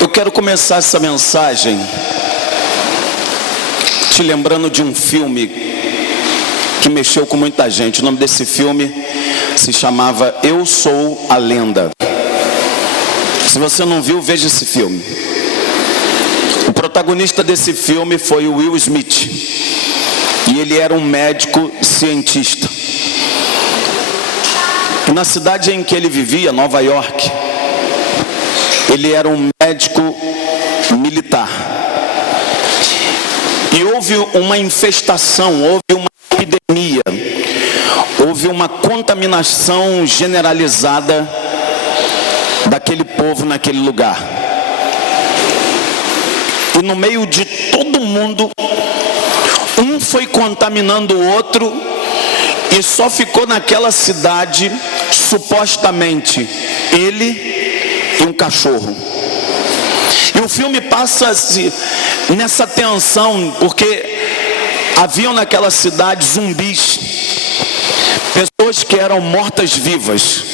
Eu quero começar essa mensagem te lembrando de um filme que mexeu com muita gente. O nome desse filme se chamava Eu Sou a Lenda. Se você não viu, veja esse filme. O protagonista desse filme foi o Will Smith. E ele era um médico cientista. E na cidade em que ele vivia, Nova York, ele era um médico militar. E houve uma infestação, houve uma epidemia, houve uma contaminação generalizada daquele povo naquele lugar. E no meio de todo mundo, um foi contaminando o outro, e só ficou naquela cidade, supostamente, ele e um cachorro. E o filme passa-se nessa tensão, porque haviam naquela cidade zumbis, pessoas que eram mortas-vivas.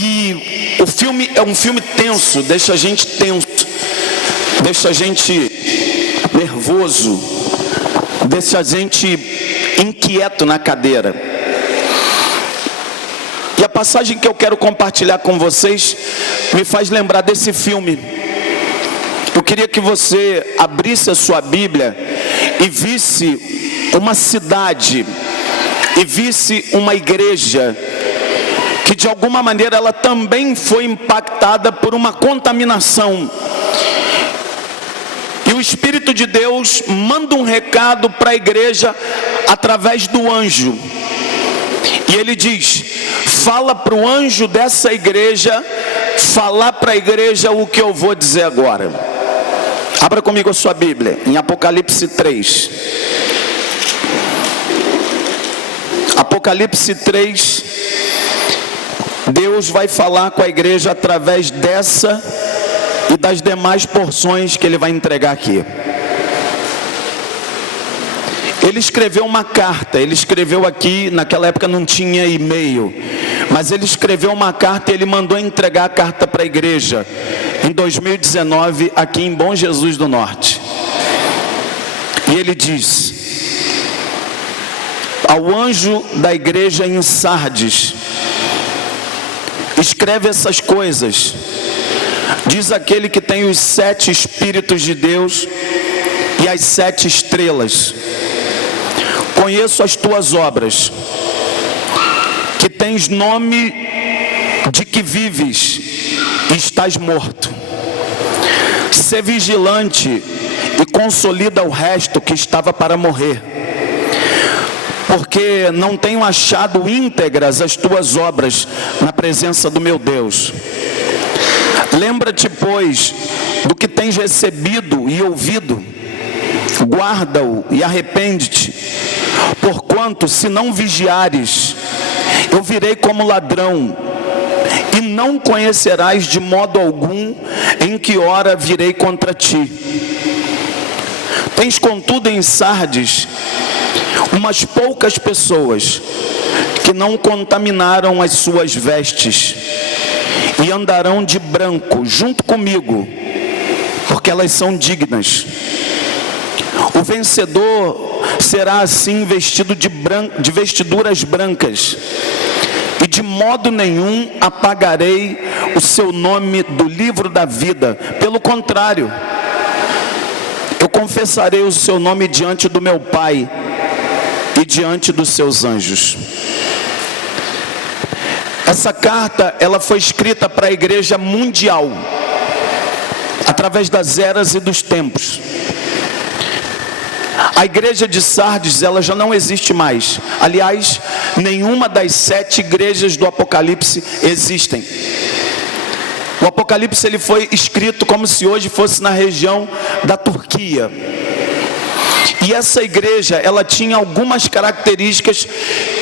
E o filme é um filme tenso, deixa a gente tenso, deixa a gente nervoso, deixa a gente inquieto na cadeira. E a passagem que eu quero compartilhar com vocês me faz lembrar desse filme. Eu queria que você abrisse a sua Bíblia e visse uma cidade, e visse uma igreja, que de alguma maneira ela também foi impactada por uma contaminação. E o Espírito de Deus manda um recado para a igreja através do anjo. E ele diz: fala para o anjo dessa igreja falar para a igreja o que eu vou dizer agora. Abra comigo a sua Bíblia em Apocalipse 3. Apocalipse 3. Deus vai falar com a igreja através dessa e das demais porções que ele vai entregar aqui. Ele escreveu uma carta, ele escreveu aqui, naquela época não tinha e-mail, mas ele escreveu uma carta e ele mandou entregar a carta para a igreja, em 2019, aqui em Bom Jesus do Norte. E ele diz: ao anjo da igreja em Sardes, escreve essas coisas, diz aquele que tem os 7 Espíritos de Deus e as 7 estrelas: conheço as tuas obras, que tens nome de que vives e estás morto. Sê vigilante e consolida o resto que estava para morrer, porque não tenho achado íntegras as tuas obras na presença do meu Deus. Lembra-te, pois, do que tens recebido e ouvido, guarda-o e arrepende-te. Porquanto, se não vigiares, eu virei como ladrão, e não conhecerás de modo algum em que hora virei contra ti. Tens, contudo, em Sardes umas poucas pessoas que não contaminaram as suas vestes, e andarão de branco junto comigo, porque elas são dignas. O vencedor será assim vestido de vestiduras brancas, e de modo nenhum apagarei o seu nome do livro da vida. Pelo contrário, eu confessarei o seu nome diante do meu Pai e diante dos seus anjos. Essa carta, ela foi escrita para a igreja mundial, através das eras e dos tempos. A igreja de Sardes, ela já não existe mais. Aliás, nenhuma das 7 igrejas do Apocalipse existem. O Apocalipse, ele foi escrito como se hoje fosse na região da Turquia. E essa igreja, ela tinha algumas características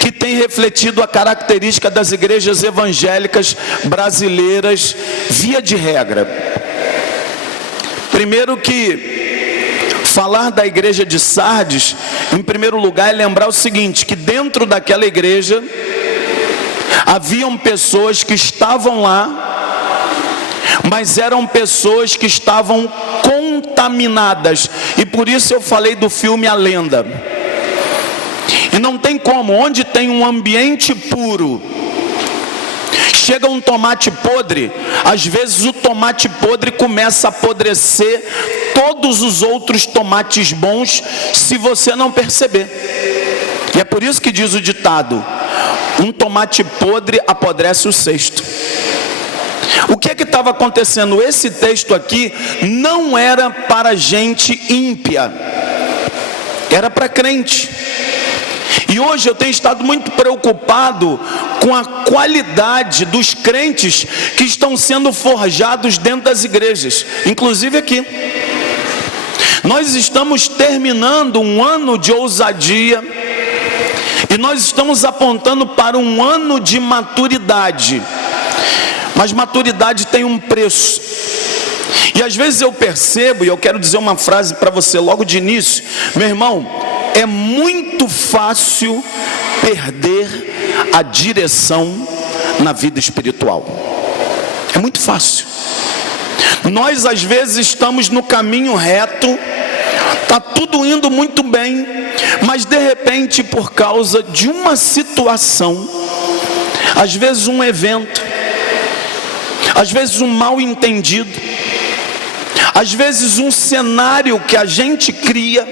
que têm refletido a característica das igrejas evangélicas brasileiras, via de regra. Primeiro que falar da igreja de Sardes, em primeiro lugar, é lembrar o seguinte, que dentro daquela igreja haviam pessoas que estavam lá mas eram pessoas que estavam contaminadas, e por isso eu falei do filme A Lenda. E não tem como, onde tem um ambiente puro, chega um tomate podre, às vezes o tomate podre começa a apodrecer todos os outros tomates bons, se você não perceber. E é por isso que diz o ditado: um tomate podre apodrece o cesto. O que é que estava acontecendo? Esse texto aqui não era para gente ímpia, era para crente. E hoje eu tenho estado muito preocupado com a qualidade dos crentes que estão sendo forjados dentro das igrejas, inclusive aqui. Nós estamos terminando um ano de ousadia e nós estamos apontando para um ano de maturidade. Mas maturidade tem um preço. E às vezes eu percebo, e eu quero dizer uma frase para você logo de início: meu irmão, é muito fácil perder a direção na vida espiritual. É muito fácil. Nós às vezes estamos no caminho reto, está tudo indo muito bem, mas de repente, por causa de uma situação, às vezes um evento, às vezes um mal entendido, às vezes um cenário que a gente cria,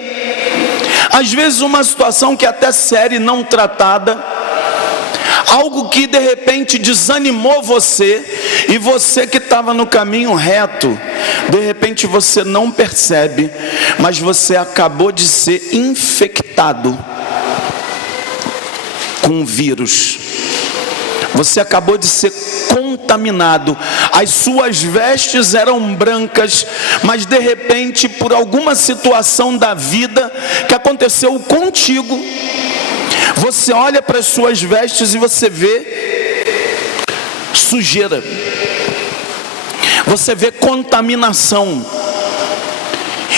às vezes uma situação que é até séria e não tratada, algo que de repente desanimou você, e você que estava no caminho reto, de repente você não percebe, mas você acabou de ser infectado com um vírus. Você acabou de ser contaminado. As suas vestes eram brancas, mas de repente, por alguma situação da vida que aconteceu contigo, você olha para as suas vestes e você vê sujeira, você vê contaminação.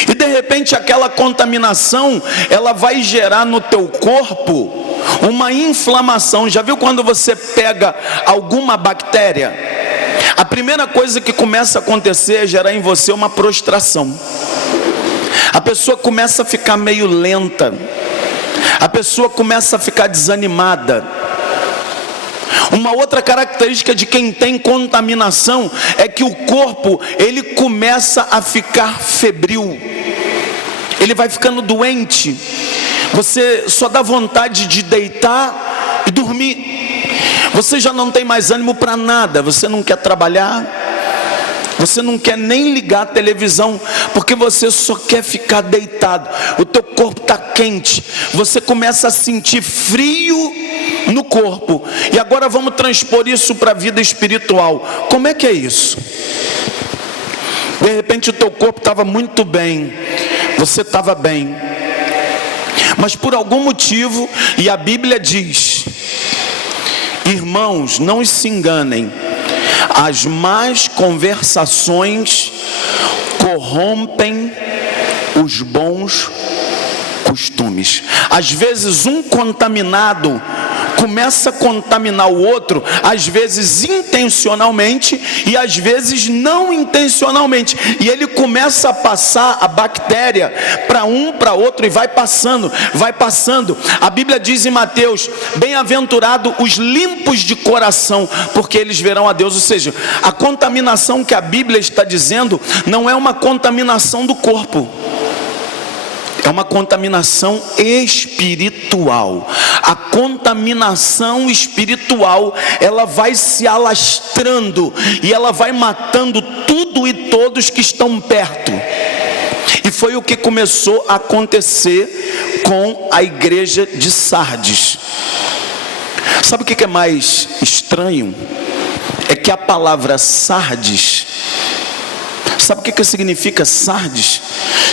E de repente aquela contaminação, ela vai gerar no teu corpo uma inflamação. Já viu quando você pega alguma bactéria? A primeira coisa que começa a acontecer é gerar em você uma prostração. A pessoa começa a ficar meio lenta, a pessoa começa a ficar desanimada. Uma outra característica de quem tem contaminação é que o corpo, ele começa a ficar febril, ele vai ficando doente. Você só dá vontade de deitar e dormir. Você já não tem mais ânimo para nada. Você não quer trabalhar, você não quer nem ligar a televisão, porque você só quer ficar deitado. O teu corpo está quente, você começa a sentir frio no corpo. E agora vamos transpor isso para a vida espiritual. Como é que é isso? De repente o teu corpo estava muito bem, você estava bem, mas por algum motivo, e a Bíblia diz: irmãos, não se enganem, as más conversações corrompem os bons costumes. Às vezes um contaminado começa a contaminar o outro, às vezes intencionalmente e às vezes não intencionalmente, e ele começa a passar a bactéria para um, para outro, e vai passando, vai passando. A Bíblia diz em Mateus: bem-aventurado os limpos de coração, porque eles verão a Deus. Ou seja, a contaminação que a Bíblia está dizendo não é uma contaminação do corpo, é uma contaminação espiritual. A contaminação espiritual, ela vai se alastrando e ela vai matando tudo e todos que estão perto. E foi o que começou a acontecer com a igreja de Sardes. Sabe o que é mais estranho? É que a palavra Sardes, sabe o que significa Sardes?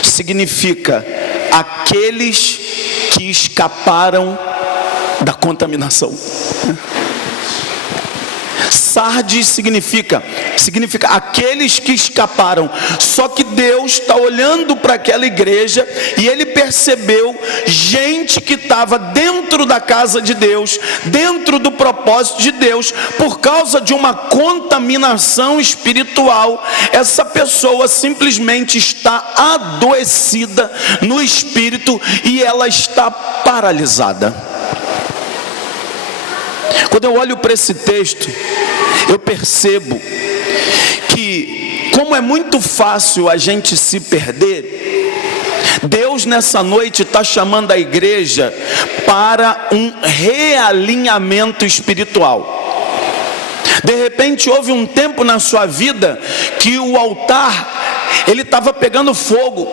Significa aqueles que escaparam da contaminação. Sardes significa aqueles que escaparam. Só que Deus está olhando para aquela igreja e ele percebeu gente que estava dentro da casa de Deus, dentro do propósito de Deus, por causa de uma contaminação espiritual. Essa pessoa simplesmente está adoecida no espírito e ela está paralisada. Quando eu olho para esse texto, eu percebo que, como é muito fácil a gente se perder, Deus nessa noite está chamando a igreja para um realinhamento espiritual. De repente houve um tempo na sua vida que o altar ele estava pegando fogo,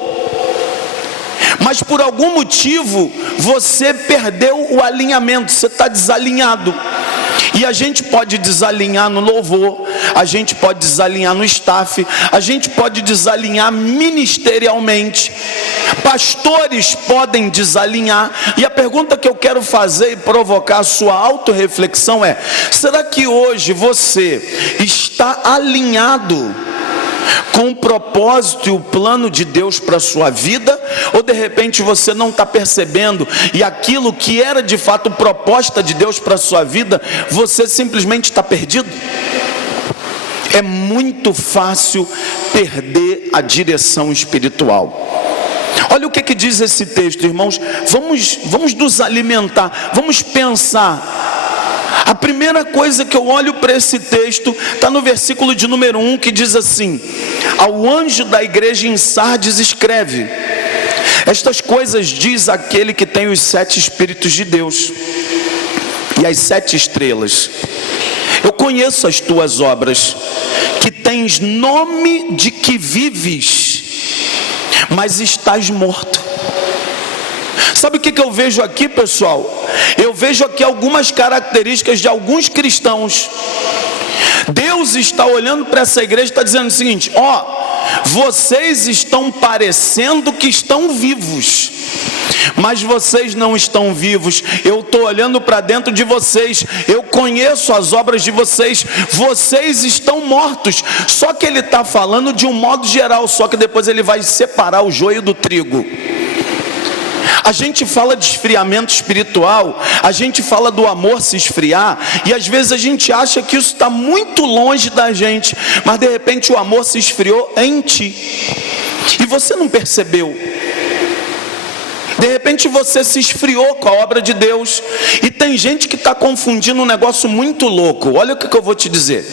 mas por algum motivo você perdeu o alinhamento, você está desalinhado. E a gente pode desalinhar no louvor, a gente pode desalinhar no staff, a gente pode desalinhar ministerialmente, pastores podem desalinhar. E a pergunta que eu quero fazer e provocar a sua autorreflexão é: será que hoje você está alinhado com o propósito e o plano de Deus para a sua vida? Ou de repente você não está percebendo, e aquilo que era de fato proposta de Deus para a sua vida, você simplesmente está perdido? É muito fácil perder a direção espiritual. Olha o que diz esse texto, irmãos. Vamos nos alimentar, vamos pensar. A primeira coisa que eu olho para esse texto está no versículo de número 1, que diz assim: ao anjo da igreja em Sardes escreve: estas coisas diz aquele que tem os 7 Espíritos de Deus e as 7 estrelas. Eu conheço as tuas obras, que tens nome de que vives, mas estás morto. Sabe o que eu vejo aqui, pessoal? Eu vejo aqui algumas características de alguns cristãos. Deus está olhando para essa igreja e está dizendo o seguinte: vocês estão parecendo que estão vivos, mas vocês não estão vivos. Eu estou olhando para dentro de vocês, eu conheço as obras de vocês, vocês estão mortos. Só que ele está falando de um modo geral, só que depois ele vai separar o joio do trigo. A gente fala de esfriamento espiritual, a gente fala do amor se esfriar, e às vezes a gente acha que isso está muito longe da gente, mas de repente o amor se esfriou em ti, e você não percebeu. De repente você se esfriou com a obra de Deus, e tem gente que está confundindo um negócio muito louco. Olha o que eu vou te dizer.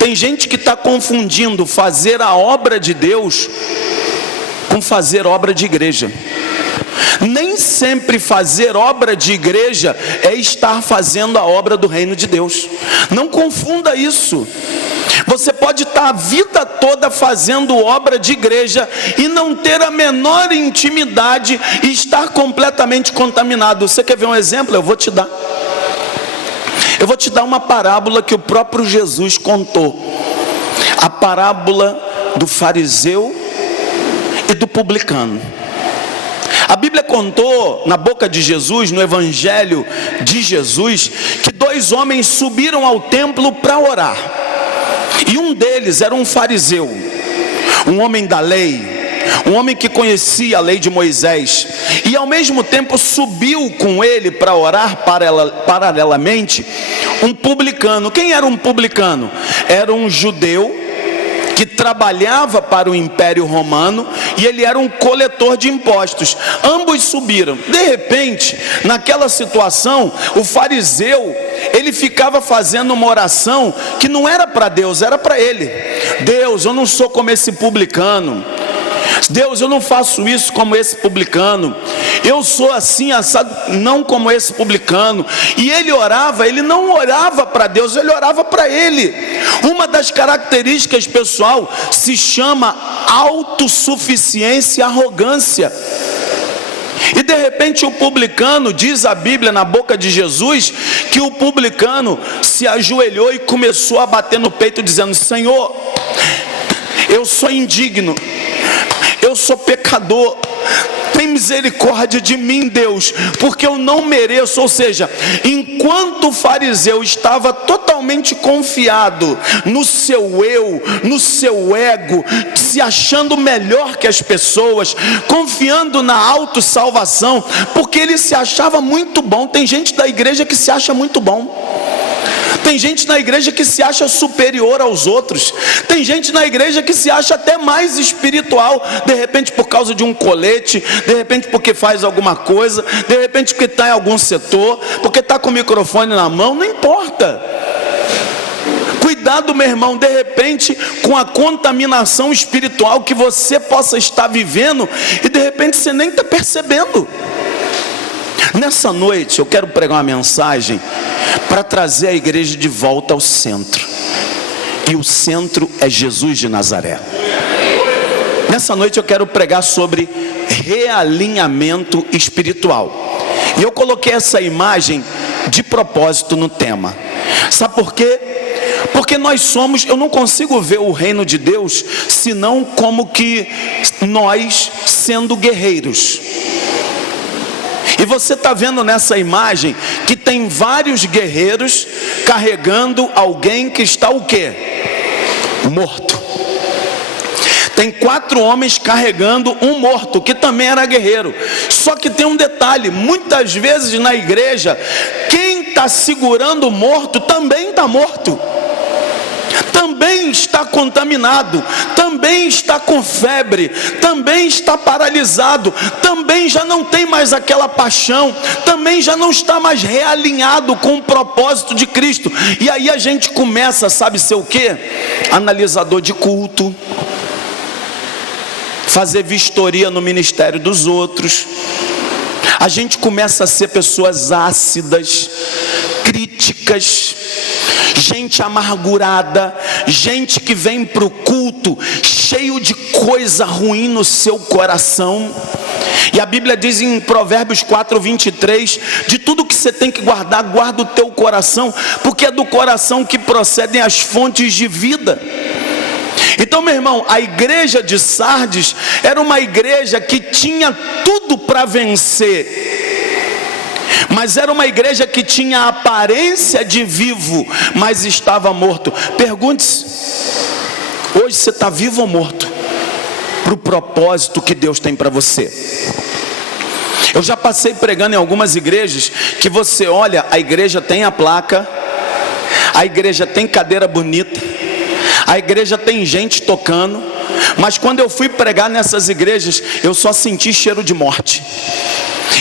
Tem gente que está confundindo fazer a obra de Deus com fazer obra de igreja. Nem sempre fazer obra de igreja é estar fazendo a obra do reino de Deus. Não confunda isso. Você pode estar a vida toda fazendo obra de igreja e não ter a menor intimidade e estar completamente contaminado. Você quer ver um exemplo? Eu vou te dar. Eu vou te dar uma parábola que o próprio Jesus contou. A parábola do fariseu e do publicano. A Bíblia contou na boca de Jesus, no Evangelho de Jesus, que 2 homens subiram ao templo para orar. E um deles era um fariseu, um homem da lei, um homem que conhecia a lei de Moisés. E ao mesmo tempo subiu com ele para orar paralelamente um publicano. Quem era um publicano? Era um judeu que trabalhava para o Império Romano, e ele era um coletor de impostos. Ambos subiram. De repente, naquela situação, o fariseu, ele ficava fazendo uma oração que não era para Deus, era para ele. Deus, eu não sou como esse publicano. Deus, eu não faço isso como esse publicano. Eu sou assim, assado, não como esse publicano. E ele orava, ele não orava para Deus, ele orava para ele. Uma das características, pessoal, se chama autossuficiência e arrogância. E de repente o publicano, diz a Bíblia na boca de Jesus, que o publicano se ajoelhou e começou a bater no peito dizendo: Senhor, eu sou indigno, eu sou pecador, tem misericórdia de mim, Deus, porque eu não mereço. Ou seja, enquanto o fariseu estava totalmente confiado no seu eu, no seu ego, se achando melhor que as pessoas, confiando na autossalvação, porque ele se achava muito bom. Tem gente da igreja que se acha muito bom. Tem gente na igreja que se acha superior aos outros. Tem gente na igreja que se acha até mais espiritual, de repente por causa de um colete, de repente porque faz alguma coisa, de repente porque está em algum setor, porque está com o microfone na mão, não importa. Cuidado, meu irmão, de repente com a contaminação espiritual que você possa estar vivendo e de repente você nem está percebendo. Nessa noite eu quero pregar uma mensagem para trazer a igreja de volta ao centro. E o centro é Jesus de Nazaré. Nessa noite eu quero pregar sobre realinhamento espiritual. E eu coloquei essa imagem de propósito no tema. Sabe por quê? Porque nós somos, eu não consigo ver o reino de Deus senão como que nós sendo guerreiros. E você está vendo nessa imagem que tem vários guerreiros carregando alguém que está o quê? Morto. Tem 4 homens carregando um morto, que também era guerreiro. Só que tem um detalhe, muitas vezes na igreja, quem está segurando o morto também está morto. Também está contaminado, também está com febre, também está paralisado, também já não tem mais aquela paixão, também já não está mais realinhado com o propósito de Cristo. E aí a gente começa, sabe ser o quê? Analisador de culto, fazer vistoria no ministério dos outros. A gente começa a ser pessoas ácidas, críticas, gente amargurada, gente que vem para o culto cheio de coisa ruim no seu coração. E a Bíblia diz em Provérbios 4:23, de tudo que você tem que guardar, guarda o teu coração, porque é do coração que procedem as fontes de vida. Então, meu irmão, a igreja de Sardes era uma igreja que tinha tudo para vencer, mas era uma igreja que tinha a aparência de vivo, mas estava morto. Pergunte-se, hoje você está vivo ou morto? Para o propósito que Deus tem para você. Eu já passei pregando em algumas igrejas, que você olha, a igreja tem a placa, a igreja tem cadeira bonita, a igreja tem gente tocando, mas quando eu fui pregar nessas igrejas, eu só senti cheiro de morte.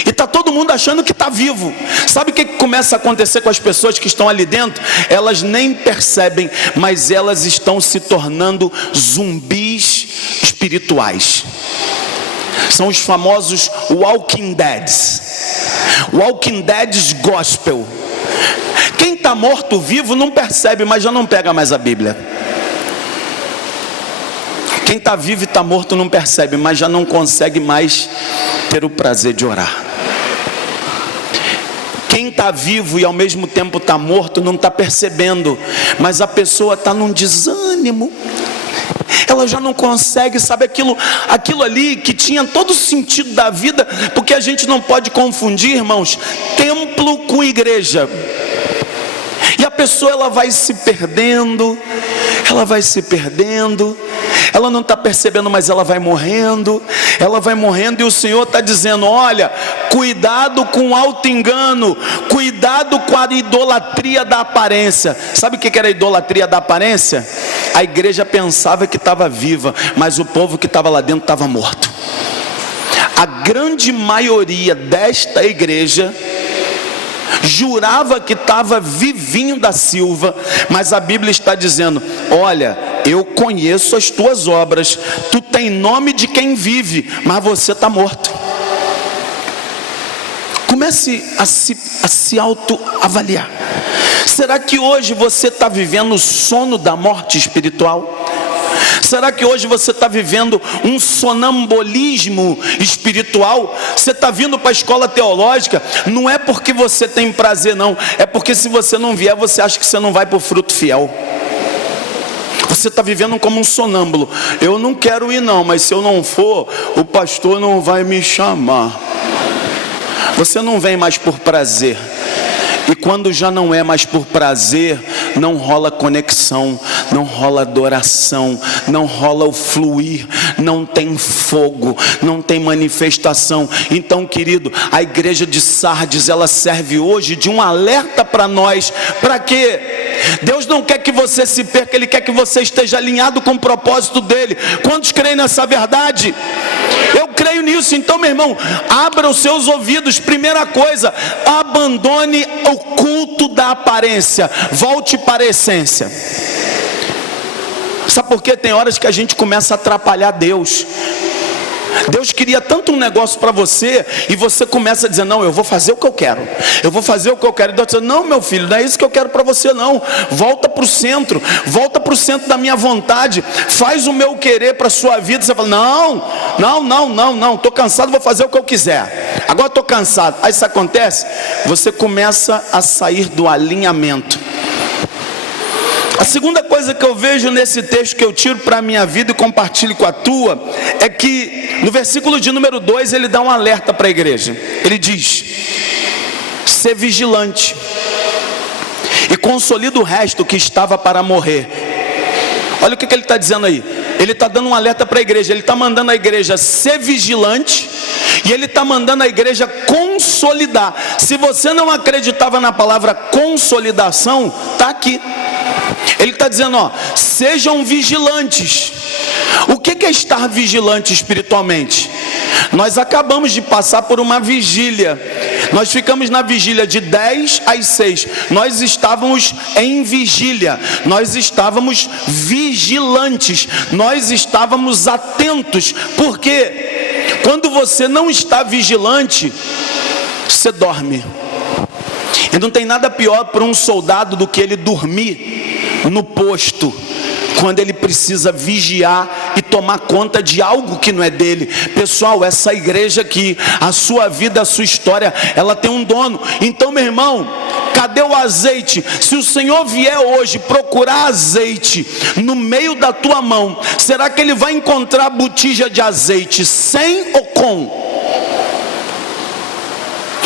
E está todo mundo achando que está vivo. Sabe o que começa a acontecer com as pessoas que estão ali dentro? Elas nem percebem, mas elas estão se tornando zumbis espirituais. São os famosos Walking Deads. Walking Deads Gospel. Quem está morto vivo não percebe, mas já não pega mais a Bíblia. Quem está vivo e está morto não percebe, mas já não consegue mais ter o prazer de orar. Quem está vivo e ao mesmo tempo está morto não está percebendo, mas a pessoa está num desânimo. Ela já não consegue, sabe, aquilo ali que tinha todo o sentido da vida, porque a gente não pode confundir, irmãos, templo com igreja. E a pessoa ela vai se perdendo, ela não está percebendo, mas ela vai morrendo, e o Senhor está dizendo: olha, cuidado com o auto-engano, cuidado com a idolatria da aparência. Sabe o que era a idolatria da aparência? A igreja pensava que estava viva, mas o povo que estava lá dentro estava morto. A grande maioria desta igreja jurava que estava vivinho da Silva, mas a Bíblia está dizendo: olha, eu conheço as tuas obras, tu tem nome de quem vive, mas você está morto. Comece a se autoavaliar. Será que hoje você está vivendo o sono da morte espiritual? Será que hoje você está vivendo um sonambulismo espiritual? Você está vindo para a escola teológica, não é porque você tem prazer não, é porque se você não vier, você acha que você não vai para o fruto fiel. Você está vivendo como um sonâmbulo. Eu não quero ir não, mas se eu não for, o pastor não vai me chamar. Você não vem mais por prazer. E quando já não é mais por prazer, não rola conexão, não rola adoração, não rola o fluir, não tem fogo, não tem manifestação. Então, querido, a igreja de Sardes, ela serve hoje de um alerta para nós. Para quê? Deus não quer que você se perca, Ele quer que você esteja alinhado com o propósito dEle. Quantos creem nessa verdade? Eu creio nisso. Então, meu irmão, abra os seus ouvidos. Primeira coisa, abandone o culto da aparência, volte para a essência. Sabe por quê? Tem horas que a gente começa a atrapalhar Deus. Deus queria tanto um negócio para você, e você começa a dizer, não, eu vou fazer o que eu quero, eu vou fazer o que eu quero. E Deus diz, não, meu filho, não é isso que eu quero para você não. Volta para o centro da minha vontade, faz o meu querer para a sua vida. Você fala, não, estou cansado, vou fazer o que eu quiser, agora estou cansado. Aí isso acontece, você começa a sair do alinhamento. A segunda coisa que eu vejo nesse texto, que eu tiro para a minha vida e compartilho com a tua, é que no versículo de número 2 ele dá um alerta para a igreja. Ele diz, ser vigilante e consolida o resto que estava para morrer. Olha o que ele está dizendo aí. Ele está dando um alerta para a igreja. Ele está mandando a igreja ser vigilante, e ele está mandando a igreja consolidar. Se você não acreditava na palavra consolidação, está aqui. Ele está dizendo, sejam vigilantes. O que é estar vigilante espiritualmente? Nós acabamos de passar por uma vigília. Nós ficamos na vigília de 10 às 6. Nós estávamos em vigília. Nós estávamos vigilantes. Nós estávamos atentos. Porque quando você não está vigilante, você dorme. E não tem nada pior para um soldado do que ele dormir no posto, quando ele precisa vigiar e tomar conta de algo que não é dele. Pessoal, essa igreja aqui, a sua vida, a sua história, ela tem um dono. Então, meu irmão, cadê o azeite? Se o Senhor vier hoje procurar azeite no meio da tua mão, será que ele vai encontrar botija de azeite sem ou com?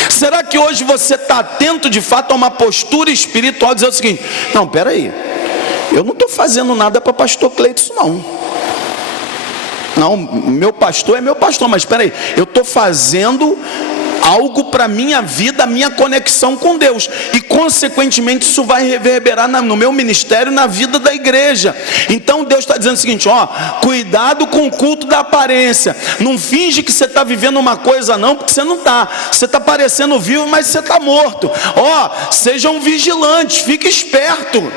Será que hoje você está atento de fato a uma postura espiritual, dizer o seguinte, não, peraí, eu não estou fazendo nada para pastor Cleiton, não, meu pastor é meu pastor, mas espera aí, eu estou fazendo algo para a minha vida, a minha conexão com Deus, e consequentemente isso vai reverberar no meu ministério, na vida da igreja. Então Deus está dizendo o seguinte, cuidado com o culto da aparência. Não finge que você está vivendo uma coisa não, porque você não está. Você está parecendo vivo, mas você está morto. Sejam vigilantes, fique esperto.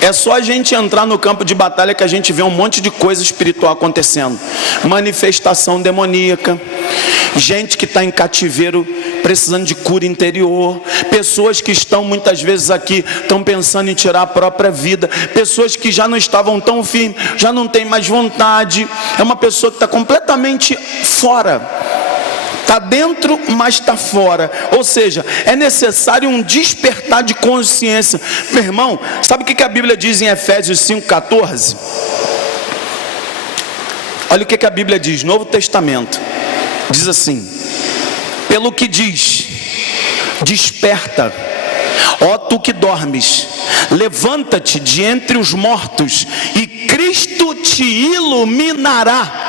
É só a gente entrar no campo de batalha que a gente vê um monte de coisa espiritual acontecendo. Manifestação demoníaca, gente que está em cativeiro precisando de cura interior, pessoas que estão muitas vezes aqui, estão pensando em tirar a própria vida, pessoas que já não estavam tão firmes, já não tem mais vontade. É uma pessoa que está completamente fora. Está dentro, mas está fora. Ou seja, é necessário um despertar de consciência. Meu irmão, sabe o que a Bíblia diz em Efésios 5,14? Olha o que a Bíblia diz, Novo Testamento. Diz assim, pelo que diz, desperta, ó tu que dormes, levanta-te de entre os mortos, e Cristo te iluminará.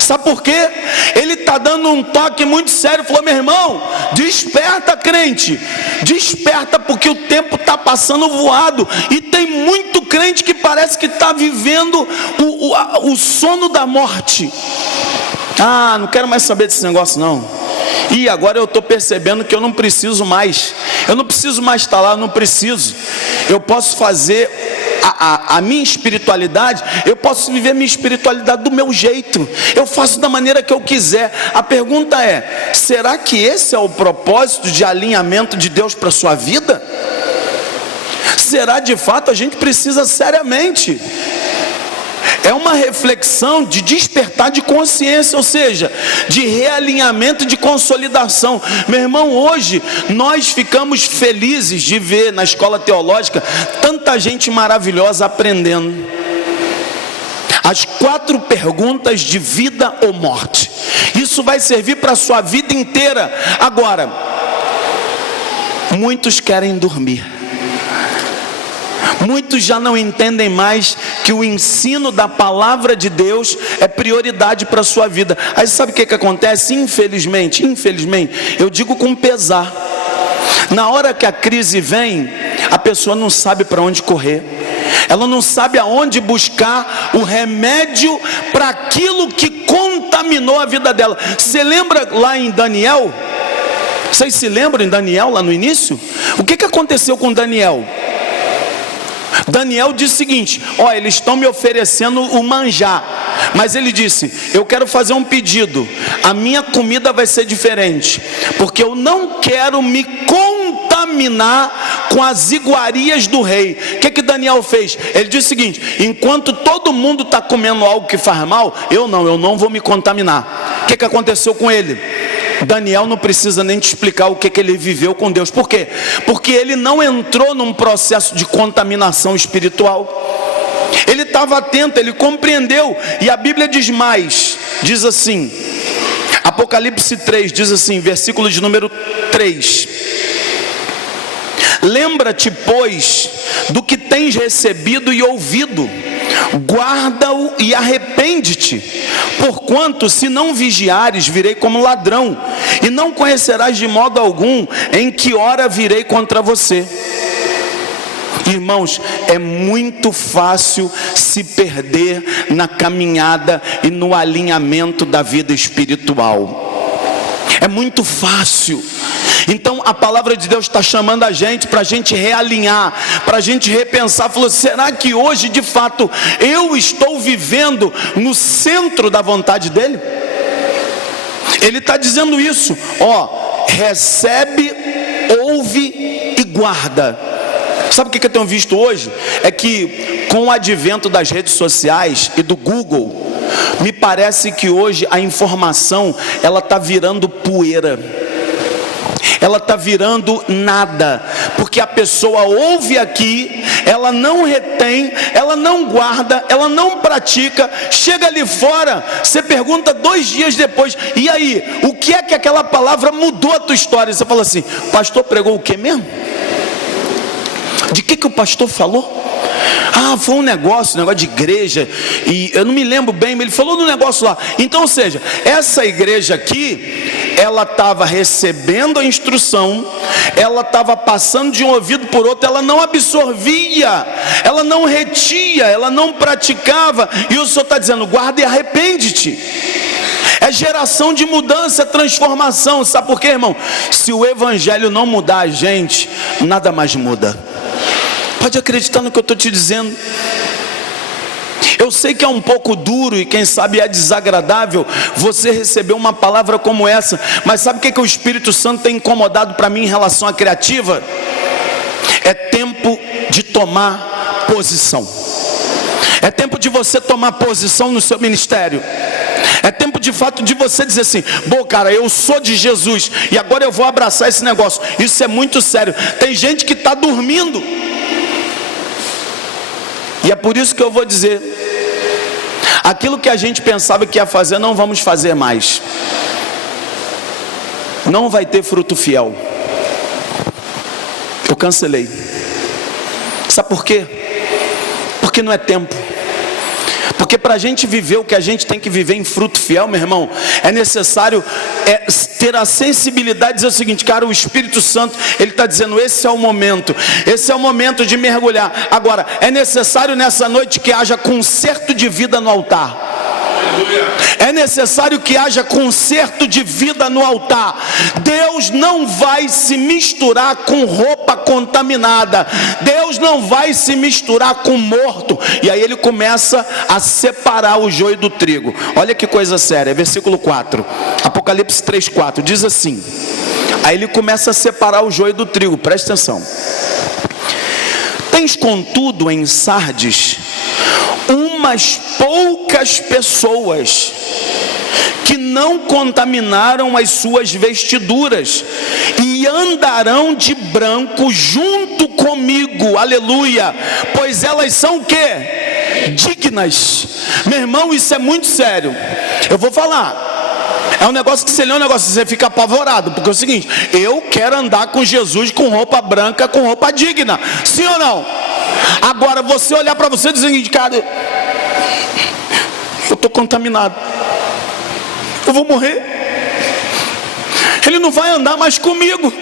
Sabe por quê? Ele está dando um toque muito sério. Falou, meu irmão, desperta, crente, desperta, porque o tempo está passando voado, e tem muito crente que parece que está vivendo o sono da morte. Não quero mais saber desse negócio não. E agora eu estou percebendo que eu não preciso mais estar lá, eu não preciso. Eu posso fazer a minha espiritualidade, eu posso viver a minha espiritualidade do meu jeito, eu faço da maneira que eu quiser. A pergunta é, será que esse é o propósito de alinhamento de Deus para a sua vida? Será de fato? A gente precisa seriamente. É uma reflexão de despertar de consciência, ou seja, de realinhamento e de consolidação. Meu irmão, hoje nós ficamos felizes de ver na escola teológica tanta gente maravilhosa aprendendo as 4 perguntas de vida ou morte. Isso vai servir para a sua vida inteira. Agora, muitos querem dormir. Muitos já não entendem mais que o ensino da palavra de Deus é prioridade para a sua vida. Aí sabe o que acontece? Infelizmente, eu digo com pesar, na hora que a crise vem, a pessoa não sabe para onde correr, ela não sabe aonde buscar o remédio para aquilo que contaminou a vida dela. Você lembra lá em Daniel? Vocês se lembram em Daniel lá no início? O que aconteceu com Daniel? Daniel disse o seguinte: ó, eles estão me oferecendo o manjar, mas ele disse: eu quero fazer um pedido, a minha comida vai ser diferente, porque eu não quero me contaminar com as iguarias do rei. O que Daniel fez? Ele disse o seguinte: enquanto todo mundo está comendo algo que faz mal, eu não vou me contaminar. O que aconteceu com ele? Daniel não precisa nem te explicar o que ele viveu com Deus. Por quê? Porque ele não entrou num processo de contaminação espiritual. Ele estava atento, ele compreendeu. E a Bíblia diz mais, diz assim, Apocalipse 3, diz assim, versículo de número 3: lembra-te, pois, do que tens recebido e ouvido, guarda-o e arrepende-te, porquanto se não vigiares, virei como ladrão, e não conhecerás de modo algum em que hora virei contra você. Irmãos, é muito fácil se perder na caminhada e no alinhamento da vida espiritual. É muito fácil. Então a palavra de Deus está chamando a gente para a gente realinhar, para a gente repensar. Falou: será que hoje de fato eu estou vivendo no centro da vontade dele? Ele está dizendo isso, ó, recebe, ouve e guarda. Sabe o que eu tenho visto hoje? É que com o advento das redes sociais e do Google, me parece que hoje a informação ela está virando poeira. Ela está virando nada, porque a pessoa ouve aqui, ela não retém, ela não guarda, ela não pratica, chega ali fora, você pergunta 2 dias depois: e aí, o que é que aquela palavra mudou a tua história? Você fala assim: pastor pregou o que mesmo? De que o pastor falou? Ah, foi um negócio de igreja, e eu não me lembro bem, mas ele falou do negócio lá. Então, ou seja, essa igreja aqui, ela estava recebendo a instrução, ela estava passando de um ouvido por outro, ela não absorvia, ela não retia, ela não praticava, e o Senhor está dizendo: guarda e arrepende-te. É geração de mudança, transformação. Sabe por quê, irmão? Se o evangelho não mudar a gente, nada mais muda. Pode acreditar no que eu estou te dizendo. Eu sei que é um pouco duro e quem sabe é desagradável você receber uma palavra como essa, mas sabe o que o Espírito Santo tem incomodado para mim em relação à criativa? É tempo de tomar posição. É tempo de você tomar posição no seu ministério. É tempo de fato de você dizer assim: bom, cara, eu sou de Jesus e agora eu vou abraçar esse negócio. Isso é muito sério. Tem gente que está dormindo. E é por isso que eu vou dizer: aquilo que a gente pensava que ia fazer, não vamos fazer mais. Não vai ter fruto fiel. Eu cancelei. Sabe por quê? Porque não é tempo. Porque para a gente viver o que a gente tem que viver em fruto fiel, meu irmão, é necessário ter a sensibilidade de dizer o seguinte: cara, o Espírito Santo, ele está dizendo: esse é o momento de mergulhar. Agora, é necessário nessa noite que haja conserto de vida no altar. É necessário que haja conserto de vida no altar. Deus não vai se misturar com roupa contaminada. Deus não vai se misturar com morto. E aí ele começa a separar o joio do trigo. Olha que coisa séria, versículo 4, Apocalipse 3:4, diz assim. Aí ele começa a separar o joio do trigo, presta atenção. Tens contudo em Sardes umas poucas pessoas que não contaminaram as suas vestiduras e andarão de branco junto comigo, aleluia, pois elas são o quê? Dignas. Meu irmão, isso é muito sério. Eu vou falar. É um negócio que você lê, você fica apavorado, porque é o seguinte: eu quero andar com Jesus com roupa branca, com roupa digna, sim ou não? Agora você olhar para você e dizer o seguinte: cara, eu estou contaminado, eu vou morrer, ele não vai andar mais comigo.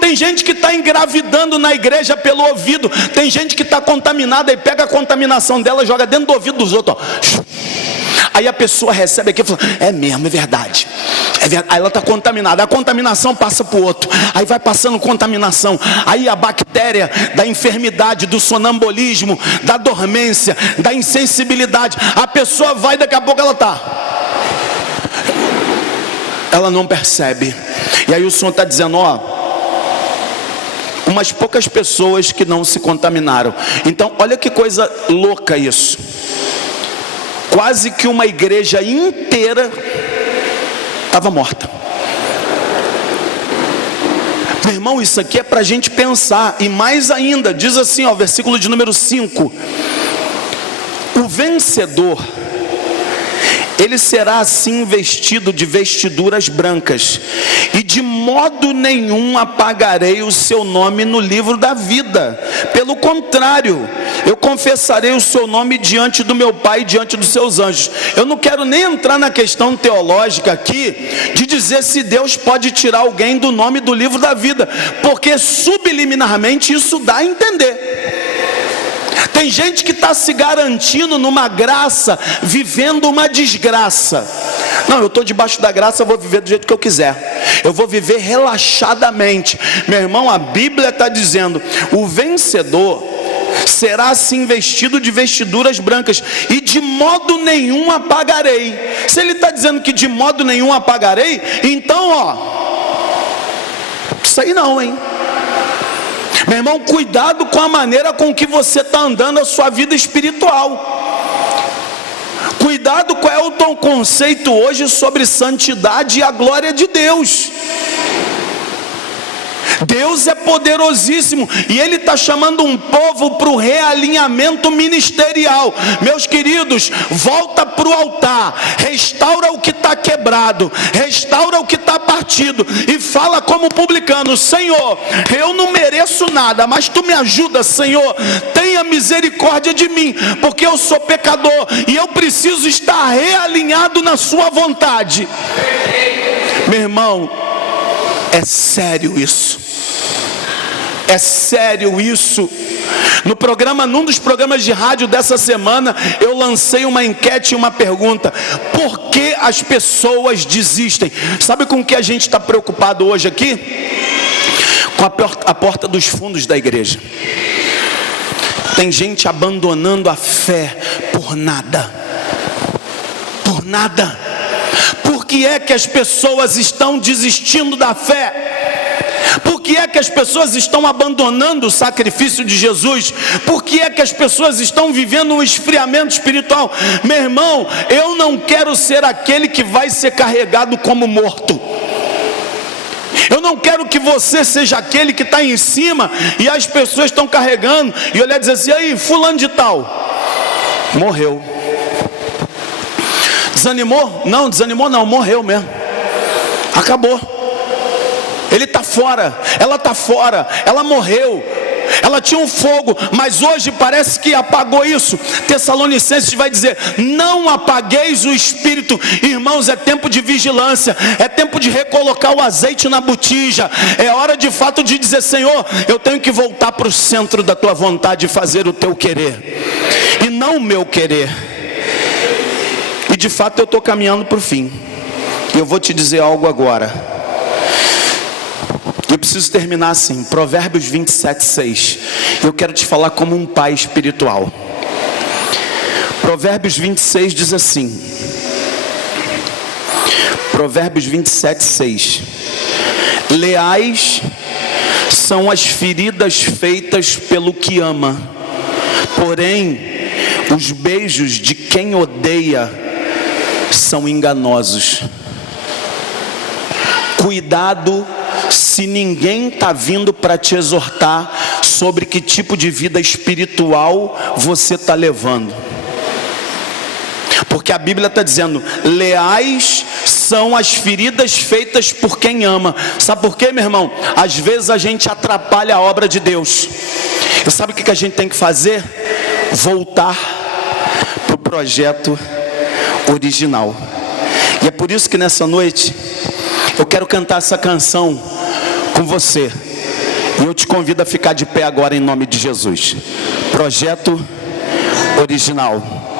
Tem gente que está engravidando na igreja pelo ouvido. Tem gente que está contaminada e pega a contaminação dela e joga dentro do ouvido dos outros, ó. Aí a pessoa recebe aqui e fala: é mesmo, é verdade. Aí ela está contaminada, a contaminação passa para o outro, aí vai passando contaminação, aí a bactéria da enfermidade, do sonambulismo, da dormência, da insensibilidade, a pessoa vai, daqui a pouco ela não percebe. E aí o Senhor está dizendo: ó, umas poucas pessoas que não se contaminaram. Então olha que coisa louca isso. Quase que uma igreja inteira estava morta. Meu irmão, isso aqui é para a gente pensar. E mais ainda, diz assim, ó, versículo de número 5: o vencedor, ele será assim vestido de vestiduras brancas, e de modo nenhum apagarei o seu nome no livro da vida. Pelo contrário, eu confessarei o seu nome diante do meu Pai e diante dos seus anjos. Eu não quero nem entrar na questão teológica aqui, de dizer se Deus pode tirar alguém do nome do livro da vida, porque subliminarmente isso dá a entender. Tem gente que está se garantindo numa graça, vivendo uma desgraça. Não, eu estou debaixo da graça, eu vou viver do jeito que eu quiser, eu vou viver relaxadamente. Meu irmão, a Bíblia está dizendo: o vencedor será assim vestido de vestiduras brancas, e de modo nenhum apagarei. Se ele está dizendo que de modo nenhum apagarei, então ó, isso aí não, hein? Meu irmão, cuidado com a maneira com que você está andando a sua vida espiritual. Cuidado qual é o teu conceito hoje sobre santidade e a glória de Deus. Deus é poderosíssimo, e Ele está chamando um povo para o realinhamento ministerial. Meus queridos, volta para o altar, restaura o que está quebrado, restaura o que está partido, e fala como publicano: Senhor, eu não mereço nada, mas Tu me ajuda, Senhor, tenha misericórdia de mim, porque eu sou pecador, e eu preciso estar realinhado na Sua vontade. Meu irmão, é sério isso. É sério isso. Num dos programas de rádio dessa semana, eu lancei uma enquete e uma pergunta: por que as pessoas desistem? Sabe com o que a gente está preocupado hoje aqui? Com a porta dos fundos da igreja. Tem gente abandonando a fé por nada. Por nada. Por que é que as pessoas estão desistindo da fé? Por que é que as pessoas estão abandonando o sacrifício de Jesus? Por que é que as pessoas estão vivendo um esfriamento espiritual? Meu irmão, eu não quero ser aquele que vai ser carregado como morto. Eu não quero que você seja aquele que está em cima e as pessoas estão carregando e olhar e dizer assim: aí, fulano de tal morreu. Desanimou? Não, desanimou não, morreu mesmo. Acabou. Ele está fora, ela está fora, ela morreu. Ela tinha um fogo, mas hoje parece que apagou isso. Tessalonicenses vai dizer: não apagueis o espírito. Irmãos, é tempo de vigilância, é tempo de recolocar o azeite na botija. É hora de fato de dizer: Senhor, eu tenho que voltar para o centro da Tua vontade e fazer o Teu querer, e não o meu querer. E de fato eu estou caminhando para o fim. E eu vou te dizer algo agora. Eu preciso terminar assim, Provérbios 27:6. Eu quero te falar como um pai espiritual. Provérbios 26 diz assim. Provérbios 27:6. Leais são as feridas feitas pelo que ama, porém Os beijos de quem odeia são enganosos. Cuidado se ninguém está vindo para te exortar sobre que tipo de vida espiritual você está levando. Porque a Bíblia está dizendo: leais são as feridas feitas por quem ama. Sabe por quê, meu irmão? Às vezes a gente atrapalha a obra de Deus. E sabe o que a gente tem que fazer? Voltar para o projeto original. E é por isso que nessa noite eu quero cantar essa canção com você. E eu te convido a ficar de pé agora em nome de Jesus. Projeto original.